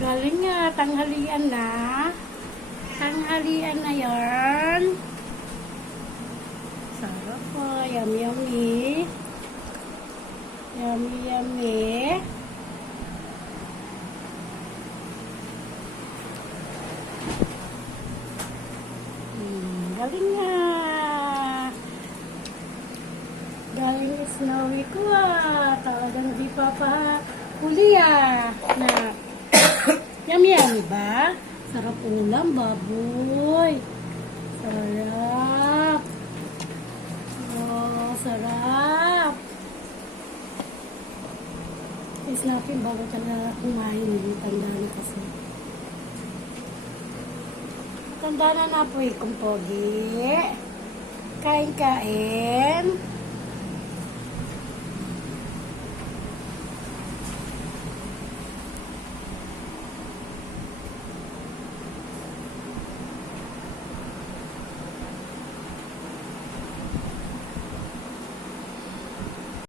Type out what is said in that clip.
Galing nga, tanghalian na. Tanghalian na yan. Sarap po, yummy yummy. Yummy yummy. Galing nga. Galing snowy ko Talagang di pa huli na yummy yummy ba? Sarap ulam, baboy. Sarap. Oh, sarap. Is natin bago ka na kumain. Tanda na kasi. Tanda na po kung pogi. Kain-kain.